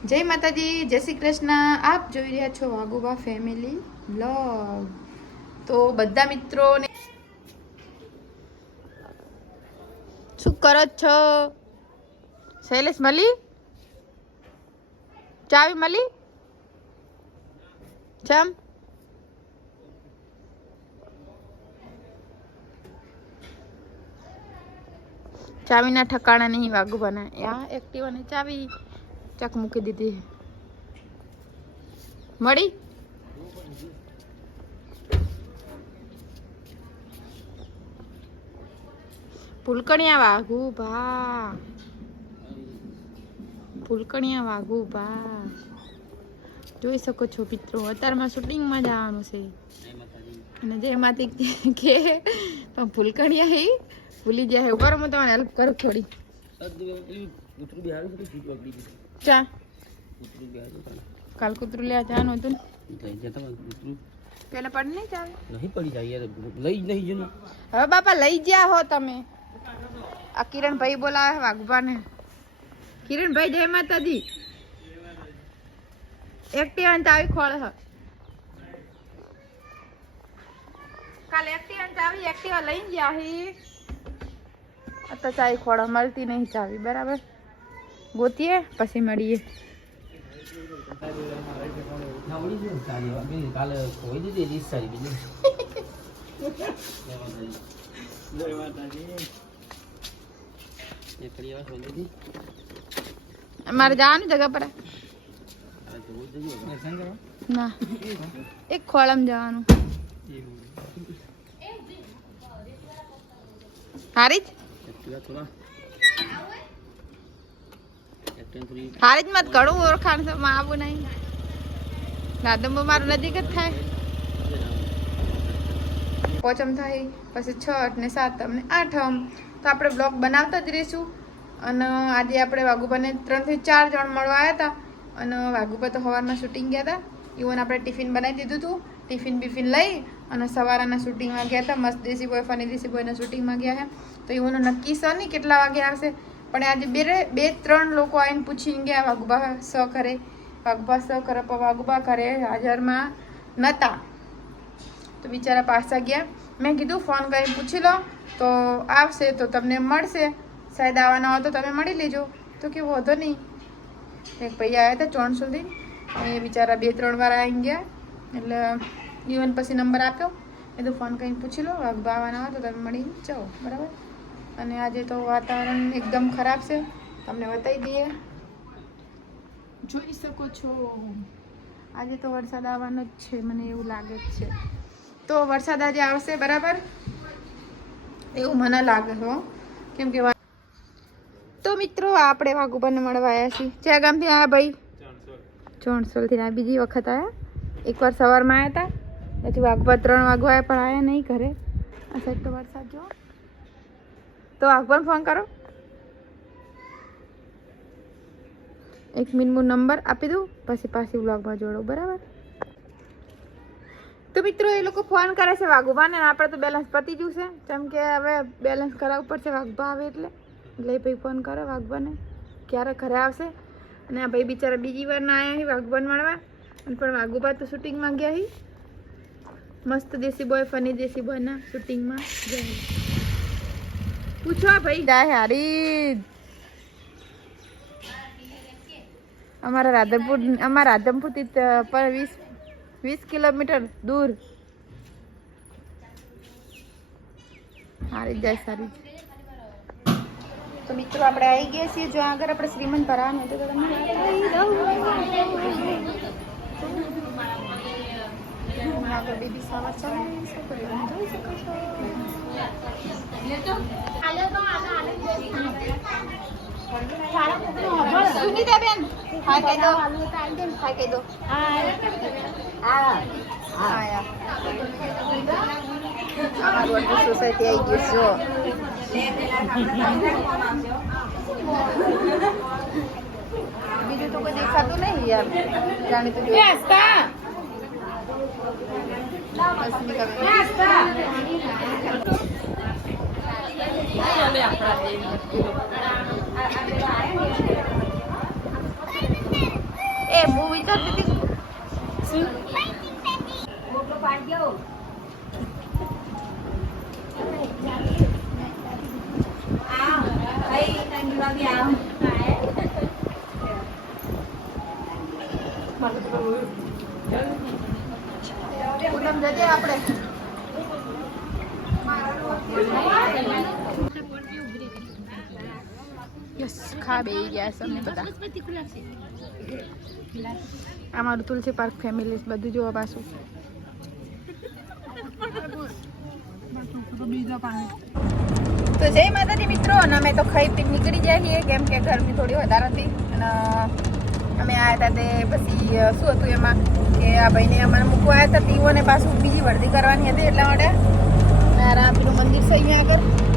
જય માતાજી, જય શ્રી કૃષ્ણ। આપ જોઈ રહ્યા છો વાગુબા ફેમિલી બ્લોગ। તો બધા મિત્રોને શું કરો છો? શૈલેષ મળી? ચાવી મળી? ચમ ચાવીના ઠકાણા નહીં વાગુબાના। યા એક્ટિવાની ચાવી ચક મૂકી દીધી। મળી? ફૂલકણિયા વાગુબા, ફૂલકણિયા વાગુબા જોઈ શકો છો મિત્રો। અત્યારમાં શૂટિંગમાં જવાનું છે અને જેમાંથી કે પણ ફૂલકણિયા હે ભૂલી જાય। ઉપર હું તમને હેલ્પ કરું થોડી। ચા કાલ કૂતરું લેવા જવાનું હતું ને પેલા પડી નહીં ચાલે નહીં પડી જાય લઈ નહીં જને હવે બાપા લઈ ગયા હો તમે। આ કિરણભાઈ બોલાવે વાઘુબાને। કિરણભાઈ જય માતાજી। એક્ટિવા ચાવી ખોળ હ કાલે એક્ટિવા ચાવી એક્ટિવા લઈ ગયા હી તો ચાવી ખોળ મળતી નહીં ચાવી બરાબર ગોતીએ પછી મળીએ। કાલે કોઈ દીધી રીસ સારી બીજી મારે જવાનું જગા પર ના એક ખોળમ જવાનું હારી હારી જ મત ઘણું ઓળખાણ છે માં આવું નહીં રાધંબો મારું નજીક જ થાય। પોચમ થાય પછી છઠ ને સાતમ ને આઠમ તો આપણે બ્લોગ બનાવતા જ રહીશું। અને આજે આપણે વાઘુબાને 3 થી 4 જણ મળવા આવ્યા હતા અને વાઘુબા તો સવારમાં શૂટિંગ ગયા હતા। ઇવન આપણે ટિફિન બનાવી દીધું હતું। ટિફિન બિફિન લઈ અને સવારના શૂટિંગમાં ગયા હતા। મસ્ત દેશી બોય ફની દેશી બોયના શૂટિંગમાં ગયા છે તો ઇવનનું નક્કી છે નહીં કેટલા વાગે આવશે પણ આજે બે ત્રણ લોકો આવીને પૂછીને ગયા વાઘુબા સ કરે વાઘુબા સ કરે પણ વાઘુબા કરે હાજરમાં નહોતા તો બિચારા પાછા ગયા। મેં કીધું ફોન કરીને પૂછી લો તો આવશે તો તમને મળશે શાયદ આવવાના હોય તો તમે મળી લેજો તો કે વધો નહીં। એક ભાઈ આવ્યા હતા ચોણસોથી એ બિચારા 2-3 વાર આવી ગયા એટલે ઇવન પછી નંબર આપ્યો એ તો ફોન કરીને પૂછી લો વાઘુબા આવવાના હોય તો તમે મળી જાઓ બરાબર। અને આજે તો વાતાવરણ એકદમ ખરાબ છે તમને બતાવી દઈએ જોઈ શકો છો। આજે તો વરસાદ આવવાનો જ છે મને એવું લાગે જ છે તો વરસાદ આજે આવશે બરાબર એવું મને લાગે છે કેમ કે તો મિત્રો આપણે વાઘુબાને મળવા આવ્યા છીએ। ક્યાં ગામથી આવ્યા ભાઈ? ચોણસોલથી આ બીજી વખત આવ્યા। એકવાર સવારમાં આવ્યા હતા પછી વાઘુબા 3 વાગવા આવ્યા પણ આવ્યા નહીં ઘરે। આ સાઈડ તો વરસાદ જો તો વાઘુબાને ફોન કરો। 1 મિનિટ નંબર આપી દઉં પછી પાછી વ્લોગમાં જોડો બરાબર। તો મિત્રો એ લોકો ફોન કરે છે વાઘુબાને આપણે તો બેલેન્સ પતી ગયું છે કેમ કે હવે બેલેન્સ કરાવવું પડશે વાઘુબા આવે એટલે ભાઈ ફોન કરો વાઘુબાને ક્યારે ઘરે આવશે। અને આ ભાઈ બિચારા બીજી વાર ના આવ્યા વાઘુબાને મળવા અને પણ વાઘુબા તો શૂટિંગમાં ગયા હી મસ્ત દેશી બોય ફની દેશી બોયના શૂટિંગમાં ગયા। પૂછો ભાઈ જાય હારી અમારા રાધનપુરથી 20 કિલોમીટર દૂર હારી જાય સારી। તો મિત્રો આપણે આવી ગયા છીએ જો આગળ આપણે શ્રીમંત ભરાવાનું હતું તો તમને આગળ બેબી સાવા ચાલે જોઈ શકો છો। સુનીતા બેન હાય કહી દો હાય કહી દો આયા અમારું સોસાયટી આવી ગયું જો બીજું તો કોઈ દેખાતું નહીં યાર જાણી તો એ મૂવી કરતી હતી પૂનમ જજે આપણે યસ ખા બે ગયા છે અમે બધા અમારું તુલસી પાર્ક ફેમિલી બધું જોવા પાછું તો જય માતાજી મિત્રો અને અમે તો ખાઈ પી નીકળી જાય છીએ કેમ કે ગરમી થોડી વધારે હતી અને અમે આવ્યા હતા તે પછી શું હતું એમાં કે આ ભાઈને અમારે મૂકવા આવ્યા હતા તીવોને પાછું બીજી વર્દી કરવાની હતી એટલા માટે મારા પેલું મંદિર છે અહીંયા આગળ